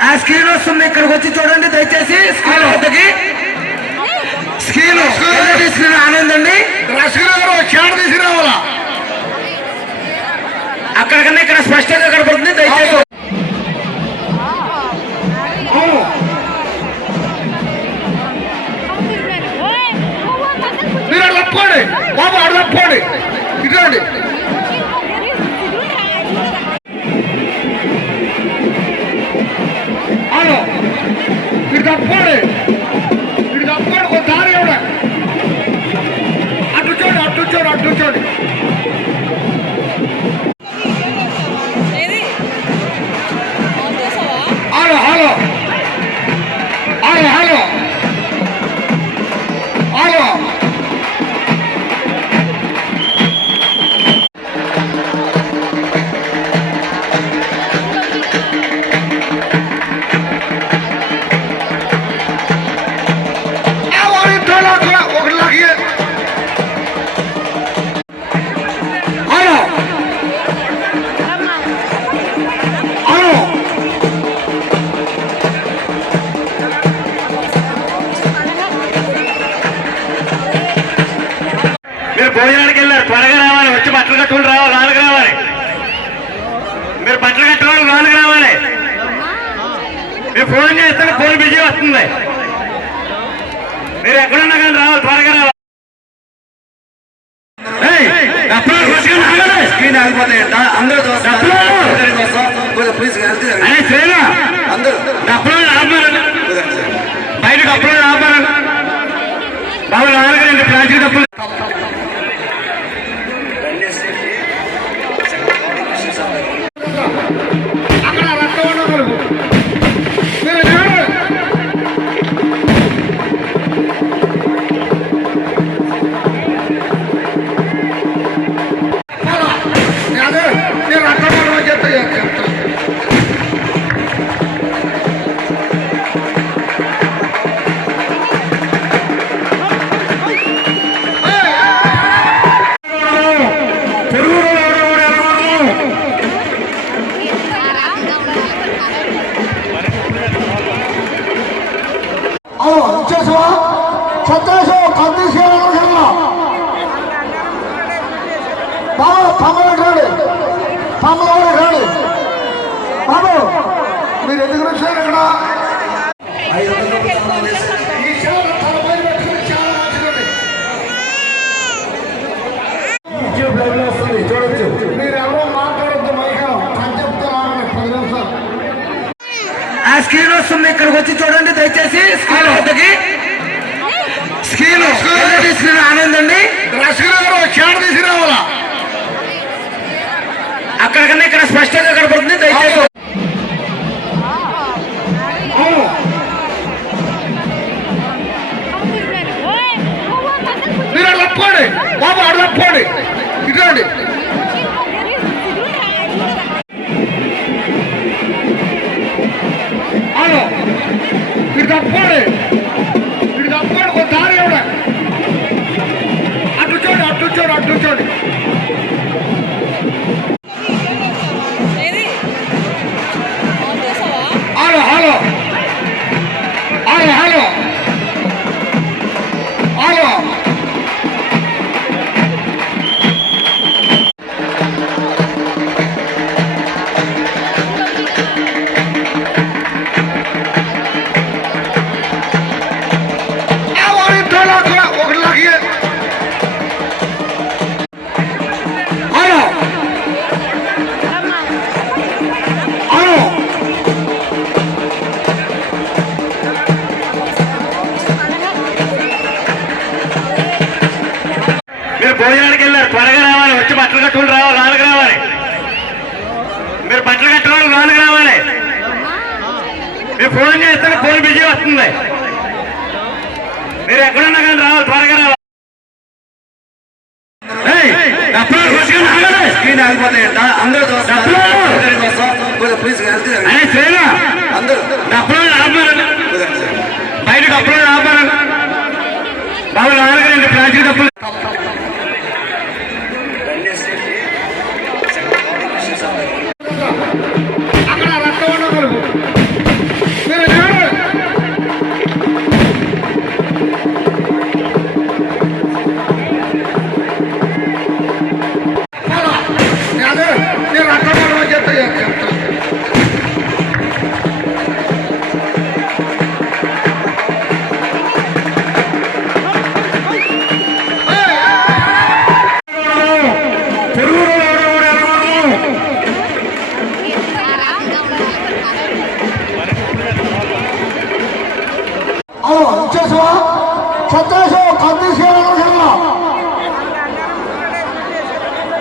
ఆ స్క్రీన్ వస్తుంది ఇక్కడికి వచ్చి చూడండి దయచేసి స్క్రీన్ వద్దకి. స్క్రీన్ స్క్రీన్ ఆనందండి అక్కడికన్నా ఇక్కడ స్పష్టంగా కనపడుతుంది దయచేసి. మీరు అక్కడ తప్పుకోండి బాబు అక్కడ తప్పుకోండి ఇటువంటి బట్టలు కట్టుకోవాలి నాలుగు రావాలి మీరు? ఫోన్ చేస్తే ఫోన్ బిజీ వస్తుంది. మీరు ఎక్కడున్నా కానీ రావాలి త్వరగా రావాలి. స్క్రీన్ ఆగిపోతాయి అందరూ! ప్లీజ్ ఆపారు బాబు నాలుగు ప్లాస్టిక్ డబ్బులు తమ్ముడు రాడు. తమ్ముడు రాడు. బాబు మీరు ఎందుకు వచ్చారు ఇక్కడ? చూడొచ్చు. మీరు ఎవరో మాట్లాడొద్దు మైకం పది నిమిషాలు. ఆ స్క్రీన్ వస్తుంది ఇక్కడికి వచ్చి చూడండి దయచేసి స్క్రీన్ వద్దకి. Screen screen ఆనందండి. రసగుల్లా చాట తీసుకురావాలా? అక్కడికన్నా ఇక్కడ స్పష్టంగా భోజనానికి వెళ్ళారు. త్వరగా రావాలి. వచ్చి బట్టలు కట్టుకుని రావాలి. నాలుగు రావాలి. మీరు బట్టలు కట్టుకోవాలి నాలుగు రావాలి. మీరు ఫోన్ చేస్తే ఫోన్ బిజీ వస్తుంది. మీరు ఎక్కడున్నా కానీ రావాలి. త్వరగా రావాలి. అందరూ డబ్బులు!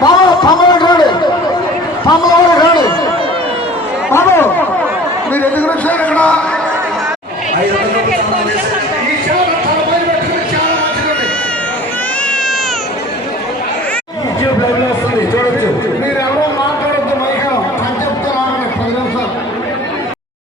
బాబు పమ్మలోకి రాడు పమ్మలోకి రాడు మీరు ఎందుకు వచ్చారు ఇక్కడ?